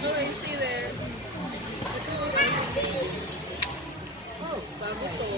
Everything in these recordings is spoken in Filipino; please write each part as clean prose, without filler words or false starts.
Okay, stay there. Oh, bago to.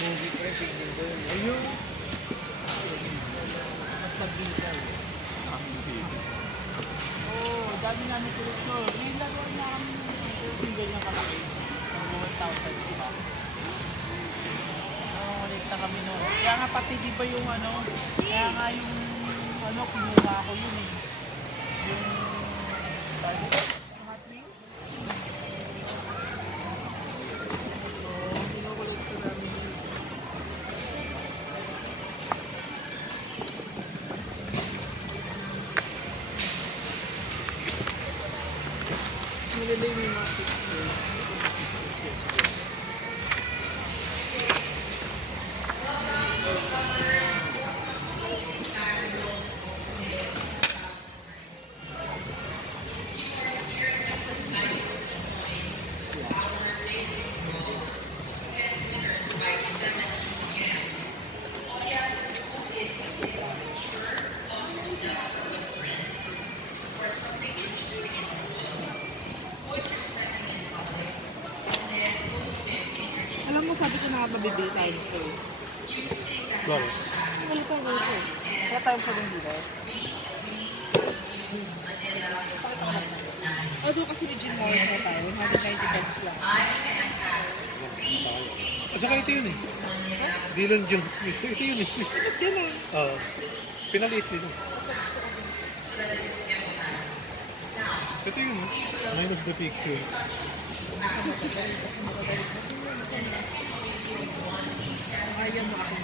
Movie pa yung tingin doon. Ayun! Basta Beatles. Oo, dami namin koleksyon. May laro na kami yung ganyan kalaki. Ang 1,000 isa. Ulit na kami noon. Kaya nga pati di ba yung ano, kaya nga yung ano, kinuha ko yun eh. Yung Hot Wheels. Oo, kinukulit ko namin yun. Mas maganda yung mga pictures. Alam mo, sabi ko na nga mabibili tayo nito. Bakit? Wala tayong gusto. Wala tayong pwedeng dito. Although kasi may Jim Morris na tayo, 190 pesos lang. At saka ito yun eh. Dylan John Smith. Ito yun eh. Bakit din ah? Pinaliit nito. Ito yun eh. Minus the picture. Ayaw mo ako.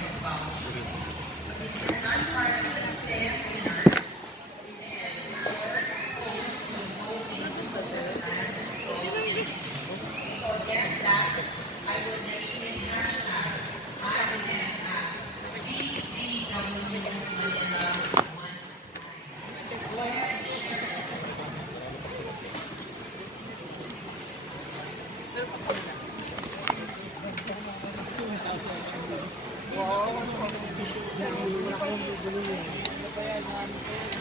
Wow, ano ka ng tissue? Wala kayong gulo yun. Ano pa yan? Ano pa yan?